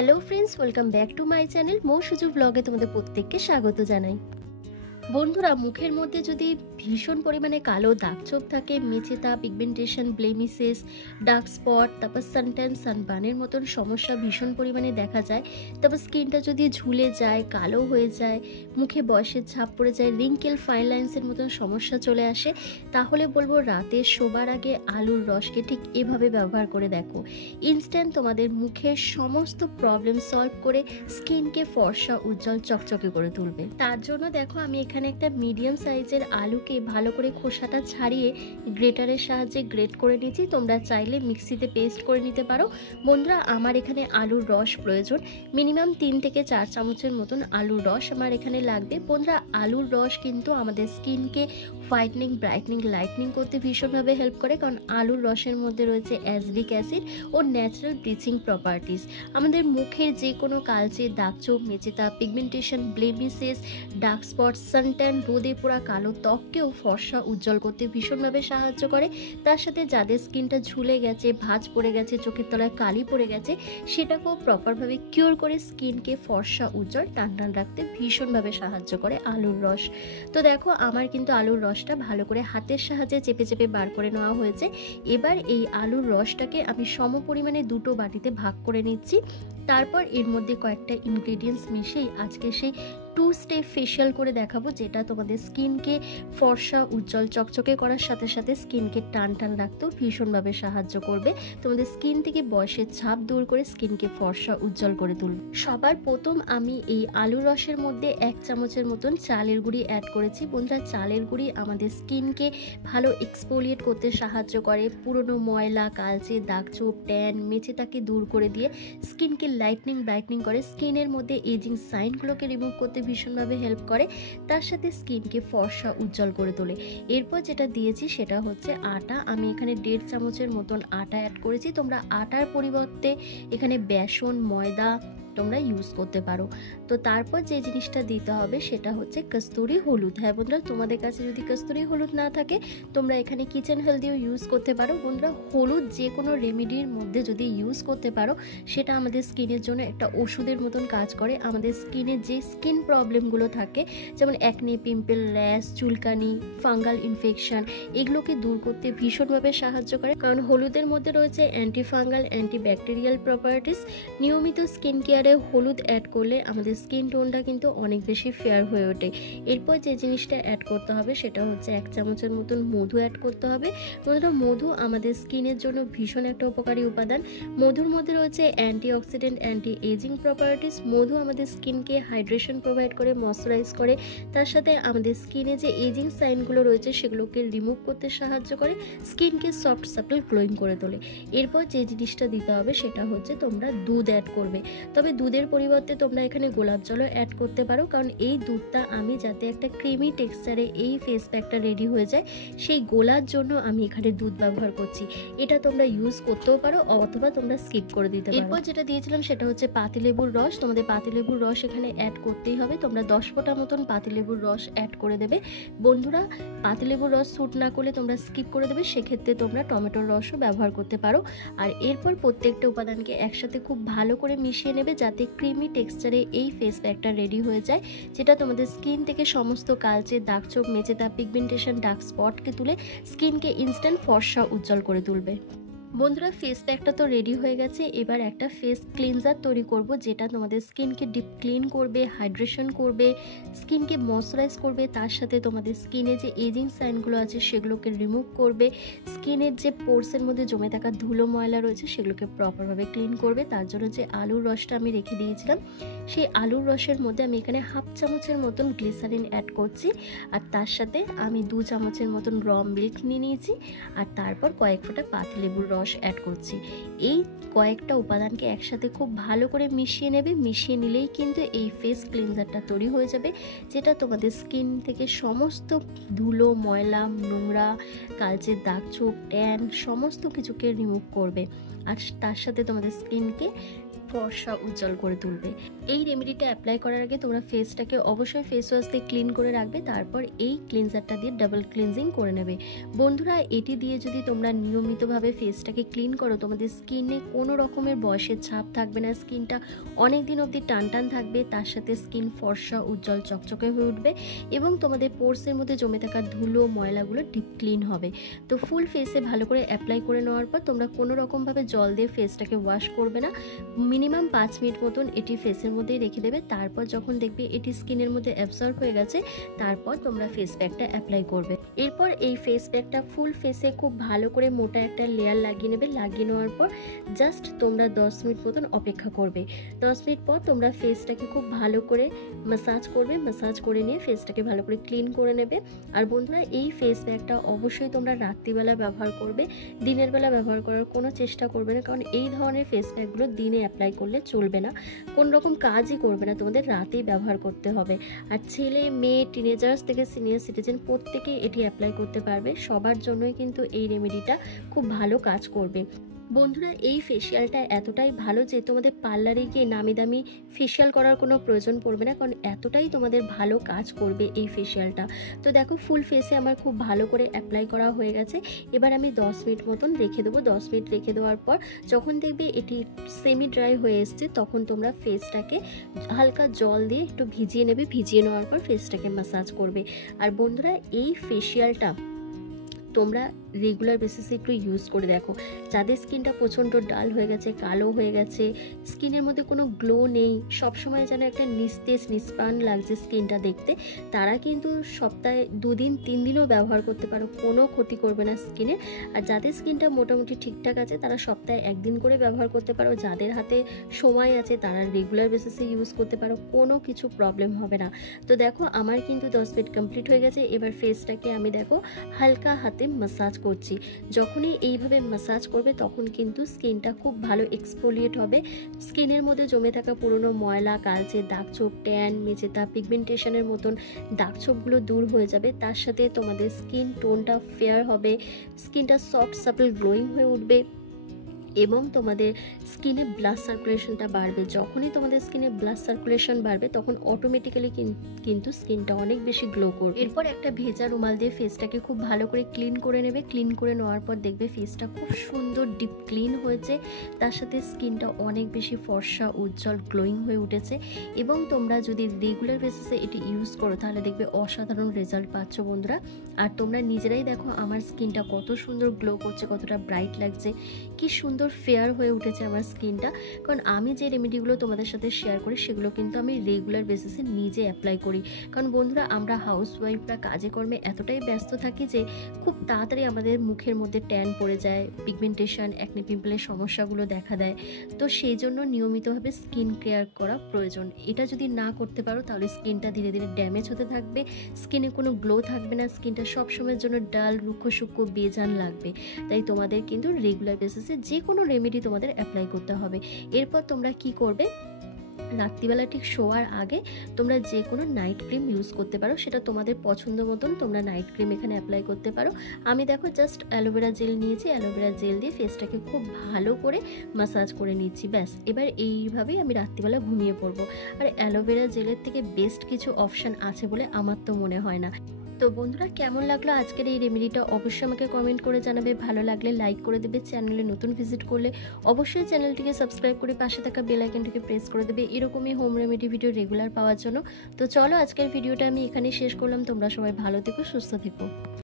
Hello friends, welcome back to my channel. মো সুজু ব্লগে তোমাদের প্রত্যেককে স্বাগত জানাই। বন্ধুরা, মুখের মধ্যে যদি ভীষণ পরিমাণে কালো দাগছোপ থাকে, মেচেতা, পিগমেন্টেশন, ব্লেমিসেস, ডার্ক স্পট, তারপর সানট্যান, সানবার্নের মতন সমস্যা ভীষণ পরিমাণে দেখা যায়, তারপর স্কিনটা যদি ঝুলে যায়, কালো হয়ে যায়, মুখে বয়সের ছাপ পড়ে যায়, রিঙ্কেল, ফাইন লাইন্সের মতন সমস্যা চলে আসে, তাহলে বলবো রাতে শোবার আগে আলুর রসকে ঠিক এভাবে ব্যবহার করে দেখো। ইনস্ট্যান্ট তোমাদের মুখের সমস্ত প্রবলেম সলভ করে স্কিনকে ফর্সা, উজ্জ্বল, চকচকে করে তুলবে। তার জন্য দেখো, আমি এখানে একটা মিডিয়াম সাইজের আলুকে ভালো করে খোসাটা ছাড়িয়ে গ্রেটারের সাহায্যে গ্রেট করে নিয়েছি। তোমরা চাইলে মিক্সিতে পেস্ট করে নিতে পারো। বন্ধুরা, আমার এখানে আলুর রস প্রয়োজন, মিনিমাম 3 থেকে 4 চামচের মতন আলুর রস আমার এখানে লাগবে। বন্ধুরা, আলুর রস কিন্তু আমাদের স্কিনকে হোয়াইটনিং, ব্রাইটনিং, লাইটনিং করতে ভীষণভাবে হেল্প করে, কারণ আলুর রসের মধ্যে রয়েছে অ্যাসবিক অ্যাসিড ও ন্যাচারাল ব্লিচিং প্রপার্টিস। আমাদের মুখের যে কোনো কালচে, দাগছোপ, মেচেতা, pigmentation, blemishes, dark spot, suntan, রোদে পোড়া কালো ত্বককেও ফর্সা, উজ্জ্বল করতে ভীষণভাবে সাহায্য করে। তার সাথে যাদের স্কিনটা ঝুলে গেছে, ভাঁজ পড়ে গেছে, চোখের তলায় কালি পড়ে গেছে, সেটাকেও প্রপারভাবে কিওর করে স্কিনকে ফর্সা, উজ্জ্বল, টান টান রাখতে ভীষণভাবে সাহায্য করে আলুর রস। তো দেখো, আমার কিন্তু আলুর রসটা ভালো করে হাতের সাহায্যে চেপে চেপে বার করে নেওয়া হয়েছে। এবার এই আলুর রসটাকে আমি সম পরিমাণে দুটো বাটিতে ভাগ করে নিচ্ছি। তারপর এর মধ্যে কয়েকটা ইনগ্রেডিয়েন্টস মিশিয়ে আজকে সেই 2 স্টেপ ফেশিয়াল করে দেখাবো, যেটা তোমাদের স্কিনকে ফর্সা, উজ্জ্বল, চকচকে করার সাথে সাথে স্কিনকে টান টান রাখতেও ভীষণভাবে সাহায্য করবে। তোমাদের স্কিন থেকে বয়সের ছাপ দূর করে স্কিনকে ফর্সা, উজ্জ্বল করে তুলবে। সবার প্রথম আমি এই আলু রসের মধ্যে 1 চামচের মতন চালের গুঁড়ি অ্যাড করেছি। বন্ধুরা, চালের গুঁড়ি আমাদের স্কিনকে ভালো এক্সফোলিয়েট করতে সাহায্য করে, পুরনো ময়লা, কালচে, দাগছোপ, ট্যান, মেচেতাকে দূর করে দিয়ে স্কিনকে লাইটনিং, ব্রাইটনিং করে, স্কিনের মধ্যে এজিং সাইনগুলোকে রিমুভ করতে ভীষণভাবে হেল্প করে, তার সাথে স্কিনকে ফর্সা, উজ্জ্বল করে তোলে। এরপর যেটা দিয়েছি সেটা হচ্ছে আটা। আমি এখানে 1.5 চামচের মতন আটা অ্যাড করেছি। তোমরা আটার পরিবর্তে এখানে বেসন, ময়দা তোমরা ইউজ করতে পারো। তো তারপর যে জিনিসটা দিতে হবে সেটা হচ্ছে কস্তুরি হলুদ। হ্যাঁ বন্ধুরা, তোমাদের কাছে যদি কস্তুরি হলুদ না থাকে তোমরা এখানে কিচেন হেলদিও ইউজ করতে পারো। বন্ধুরা, হলুদ যে কোনো রেমেডির মধ্যে যদি ইউজ করতে পারো, সেটা আমাদের স্কিনের জন্য একটা ওষুধের মতন কাজ করে। আমাদের স্কিনে যে স্কিন প্রবলেমগুলো থাকে, যেমন অ্যাকনে, পিম্পল, র্যাশ, চুলকানি, ফাঙ্গাল ইনফেকশন, এগুলোকে দূর করতে ভীষণভাবে সাহায্য করে, কারণ হলুদের মধ্যে রয়েছে anti fungal, anti bacterial properties. নিয়মিত স্কিন কেয়ারে হলুদ অ্যাড করলে আমাদের স্কিন টোনটা কিন্তু অনেক বেশি ফেয়ার হয়ে ওঠে। এরপর যে জিনিসটা অ্যাড করতে হবে সেটা হচ্ছে 1 চামচের মতন মধু অ্যাড করতে হবে। বন্ধুরা, মধু আমাদের স্কিনের জন্য ভীষণ একটা উপকারী উপাদান। মধুর মধ্যে রয়েছে অ্যান্টিঅক্সিডেন্ট, অ্যান্টি এজিং প্রপার্টিস। মধু আমাদের স্কিনকে হাইড্রেশন প্রোভাইড করে, ময়শ্চারাইজ করে, তার সাথে আমাদের স্কিনে যে এজিং সাইনগুলো রয়েছে সেগুলোকে রিমুভ করতে সাহায্য করে, স্কিনকে সফট, সাপল, গ্লোয়িং করে তোলে। এরপর যে জিনিসটা দিতে হবে সেটা হচ্ছে তোমরা দুধ অ্যাড করবে। তবে দুধের পরিবর্তে তোমরা এখানে গোলাপ জলও অ্যাড করতে পারো, কারণ এই দুধটা আমি যাতে একটা ক্রিমি টেক্সচারে এই ফেস প্যাকটা রেডি হয়ে যায়, সেই গোলার জন্য আমি এখানে দুধ ব্যবহার করছি। এটা তোমরা ইউজ করতেও পারো অথবা তোমরা স্কিপ করে দিতে পারো। এরপর যেটা দিয়েছিলাম সেটা হচ্ছে পাতিলেবুর রস। তোমাদের পাতিলেবুর রস এখানে অ্যাড করতেই হবে। তোমরা 10 ফোঁটা মতন পাতিলেবুর রস অ্যাড করে দেবে। বন্ধুরা, পাতিলেবুর রস স্যুট না করলে তোমরা স্কিপ করে দেবে, সেক্ষেত্রে তোমরা টমেটোর রসও ব্যবহার করতে পারো। আর এরপর প্রত্যেকটা উপাদানকে একসাথে খুব ভালো করে মিশিয়ে নেবে, যাতে ক্রিমি টেক্সচারে এই ফেস প্যাকটা রেডি হয়ে যায়, যেটা তোমাদের স্কিন থেকে সমস্ত কালচে, দাগছোপ, মেচেতা, পিগমেন্টেশন, ডার্ক স্পটকে তুলে স্কিনকে ইনস্ট্যান্ট ফর্সা, উজ্জ্বল করে তুলবে। বন্ধুরা, ফেস প্যাকটা তো রেডি হয়ে গেছে। এবার একটা ফেস ক্লিনজার তৈরি করব, যেটা তোমাদের স্কিনকে ডিপ ক্লিন করবে, হাইড্রেশন করবে, স্কিনকে ময়শ্চারাইজ করবে, তার সাথে তোমাদের স্কিনে যে এজিং সাইনগুলো আছে সেগুলোকে রিমুভ করবে, স্কিনের যে পোর্সের মধ্যে জমে থাকা ধুলো, ময়লা রয়েছে সেগুলোকে প্রপারভাবে ক্লিন করবে। তার জন্য যে আলুর রসটা আমি রেখে দিয়েছিলাম, সেই আলুর রসের মধ্যে আমি এখানে 1/2 চামচের মতন গ্লিসারিন অ্যাড করছি, আর তার সাথে আমি 2 চামচের মতন র মিল্ক নিয়ে নিয়েছি, আর তারপর কয়েক ফোঁটা পাতিলেবুর রস অ্যাড করছি। এই কয়েকটা উপাদানকে একসাথে খুব ভালো করে মিশিয়ে নেবে। মিশিয়ে নিলেই কিন্তু এই ফেস ক্লিনজারটা তৈরি হয়ে যাবে, যেটা তোমাদের স্কিন থেকে সমস্ত ধুলো, ময়লা, নোংরা, কালচে, দাগছোপ, ট্যান সমস্ত কিছুকে রিমুভ করবে, আর তার সাথে তোমাদের স্কিনকে ফর্সা উজ্জ্বল করে তুলবে। এই রেমেডিটা অ্যাপ্লাই করার আগে তোমরা ফেসটাকে অবশ্যই ফেস ওয়াশ দিয়ে ক্লিন করে রাখবে, তারপর এই ক্লিনজারটা দিয়ে ডাবল ক্লিনজিং করে নেবে। বন্ধুরা এটি দিয়ে যদি তোমরা নিয়মিতভাবে ফেসটাকে ক্লিন করো, তোমাদের স্কিনে কোনো রকমের বয়সের ছাপ থাকবে না, স্কিনটা অনেক দিন অবধি টান টান থাকবে, তার সাথে স্কিন ফর্সা উজ্জ্বল চকচকে হয়ে উঠবে এবং তোমাদের পোর্সের মধ্যে জমে থাকা ধুলো ময়লাগুলো ডিপ ক্লিন হবে। তো ফুল ফেসে ভালো করে অ্যাপ্লাই করে নেওয়ার পর তোমরা কোনো রকমভাবে জল দিয়ে ফেসটাকে ওয়াশ করবে না, মিনিমাম 5 মিনিট মতন এটি ফেসের মধ্যে রেখে দেবে। তারপর যখন দেখবে এটি স্কিনের মধ্যে অ্যাবসর্ব হয়ে গেছে, তারপর তোমরা ফেস প্যাকটা অ্যাপ্লাই করবে। এরপর এই ফেস প্যাকটা ফুল ফেসে খুব ভালো করে মোটা একটা লেয়ার লাগিয়ে নেবে। লাগিয়ে নেওয়ার পর জাস্ট তোমরা 10 মিনিট মতন অপেক্ষা করবে। 10 মিনিট পর তোমরা ফেসটাকে খুব ভালো করে ম্যাসাজ করবে, ম্যাসাজ করে নিয়ে ফেসটাকে ভালো করে ক্লিন করে নেবে। আর বন্ধুরা এই ফেস প্যাকটা অবশ্যই তোমরা রাত্রিবেলা ব্যবহার করবে, দিনের বেলা ব্যবহার করার কোনো চেষ্টা করবে না, কারণ এই ধরনের ফেস প্যাকগুলো দিনে অ্যাপ্লাই করলে চলবে না, কোনো রকম কাজই করবে না, তোমাদের রাতেই ব্যবহার করতে হবে। আর ছেলে মেয়ে টিনেজার্স থেকে সিনিয়র সিটিজেন প্রত্যেকে এটি অ্যাপ্লাই করতে পারবে, সবার জন্যই কিন্তু এই রেমেডিটা খুব ভালো কাজ করবে। বন্ধুরা এই ফেসিয়ালটা এতটাই ভালো যে তোমাদের পার্লারে গিয়ে নামি দামি ফেসিয়াল করার কোনো প্রয়োজন পড়বে না, কারণ এতটাই তোমাদের ভালো কাজ করবে এই ফেসিয়ালটা। তো দেখো ফুল ফেসে আমার খুব ভালো করে অ্যাপ্লাই করা হয়ে গেছে। এবার আমি 10 মিনিট মতন রেখে দেবো। 10 মিনিট রেখে দেওয়ার পর যখন দেখবে এটি সেমি ড্রাই হয়ে এসছে, তখন তোমরা ফেসটাকে হালকা জল দিয়ে একটু ভিজিয়ে নেবে। ভিজিয়ে নেওয়ার পর ফেসটাকে ম্যাসাজ করবে। আর বন্ধুরা এই ফেসিয়ালটা তোমরা রেগুলার বেসিসে একটু ইউজ করে দেখো। যাদের স্কিনটা প্রচণ্ড ডাল হয়ে গেছে, কালো হয়ে গেছে, স্কিনের মধ্যে কোনো গ্লো নেই, সবসময় যেন একটা নিস্তেজ নিষ্প্রাণ লাগছে স্কিনটা দেখতে, তারা কিন্তু সপ্তাহে 2 দিন 3 দিনও ব্যবহার করতে পারো, কোনো ক্ষতি করবে না স্কিনের। আর যাদের স্কিনটা মোটামুটি ঠিকঠাক আছে তারা সপ্তাহে 1 দিন করে ব্যবহার করতে পারো। যাদের হাতে সময় আছে তারা রেগুলার বেসিসে ইউজ করতে পারো, কোনো কিছু প্রবলেম হবে না। তো দেখো আমার কিন্তু 10 মিনিট কমপ্লিট হয়ে গেছে। এবার ফেসটাকে আমি দেখো হালকা হাতে ম্যাসাজ করছি। যখনই এইভাবে ম্যাসাজ করবে তখন কিন্তু স্কিনটা খুব ভালো এক্সফোলিয়েট হবে, স্কিনের মধ্যে জমে থাকা পুরনো ময়লা, কালচে, দাগছোপ, ট্যান, মেচেতা, পিগমেন্টেশনের মতন দাগছোপগুলো দূর হয়ে যাবে। তার সাথে তোমাদের স্কিন টোনটা ফেয়ার হবে, স্কিনটা সফট সাপল গ্লোয়িং হয়ে উঠবে এবং তোমাদের স্কিনে ব্লাড সার্কুলেশনটা বাড়বে। যখনই তোমাদের স্কিনে ব্লাড সার্কুলেশন বাড়বে তখন অটোমেটিক্যালি কিন্তু স্কিনটা অনেক বেশি গ্লো করবে। এরপর একটা ভেজা রুমাল দিয়ে ফেসটাকে খুব ভালো করে ক্লিন করে নেবে। ক্লিন করে নেওয়ার পর দেখবে ফেসটা খুব সুন্দর ডিপ ক্লিন হয়েছে, তার সাথে স্কিনটা অনেক বেশি ফর্সা উজ্জ্বল গ্লোয়িং হয়ে উঠেছে। এবং তোমরা যদি রেগুলার বেসিসে এটি ইউজ করো তাহলে দেখবে অসাধারণ রেজাল্ট পাচ্ছ বন্ধুরা। আর তোমরা নিজেরাই দেখো আমার স্কিনটা কত সুন্দর গ্লো করছে, কতটা ব্রাইট লাগছে, কি সুন্দর ফেয়ার হয়ে উঠেছে আমার স্কিনটা। কারণ আমি যে রেমেডিগুলো তোমাদের সাথে শেয়ার করি সেগুলো কিন্তু আমি রেগুলার বেসিসে নিজে অ্যাপ্লাই করি। কারণ বন্ধুরা আমরা হাউসওয়াইফরা কাজে কর্মে এতটাই ব্যস্ত থাকি যে খুব তাড়াতাড়ি আমাদের মুখের মধ্যে ট্যান পড়ে যায়, পিগমেন্টেশন, অ্যাকনে পিম্পলের সমস্যাগুলো দেখা দেয়। তো সেই জন্য নিয়মিতভাবে স্কিন কেয়ার করা প্রয়োজন। এটা যদি না করতে পারো তাহলে স্কিনটা ধীরে ধীরে ড্যামেজ হতে থাকবে, স্কিনে কোনো গ্লো থাকবে না, স্কিনটা সবসময়ের জন্য ডাল, রুক্ষ সূক্ষ্ম, বেজান লাগবে। তাই তোমাদের কিন্তু রেগুলার বেসিসে যে কোনো রেমেডি তোমাদের অ্যাপ্লাই করতে হবে। এরপর তোমরা কি করবে, রাত্রিবেলা ঠিক শোয়ার আগে তোমরা যে কোনো নাইট ক্রিম ইউজ করতে পারো, সেটা তোমাদের পছন্দ মতন তোমরা নাইট ক্রিম এখানে অ্যাপ্লাই করতে পারো। আমি দেখো জাস্ট অ্যালোভেরা জেল নিয়েছি, অ্যালোভেরা জেল দিয়ে ফেসটাকে খুব ভালো করে ম্যাসাজ করে নিচ্ছি, ব্যাস। এবার এইভাবেই আমি রাত্রিবেলা ঘুমিয়ে পড়বো। আর অ্যালোভেরা জেলের থেকে বেস্ট কিছু অপশান আছে বলে আমার তো মনে হয় না। তো বন্ধুরা কেমন লাগলো আজকের এই রেমেডিটা অবশ্যই আমাকে কমেন্ট করে জানাবে। ভালো লাগলে লাইক করে দেবে, চ্যানেলে নতুন ভিজিট করলে অবশ্যই চ্যানেলটিকে সাবস্ক্রাইব করে পাশে থাকা বেল আইকনটিকে প্রেস করে দেবে এরকমই হোম রেমেডি ভিডিও রেগুলার পাওয়ার জন্য। তো চলো আজকের ভিডিওটা আমি এখানেই শেষ করলাম। তোমরা সবাই ভালো থেকো, সুস্থ থেকো।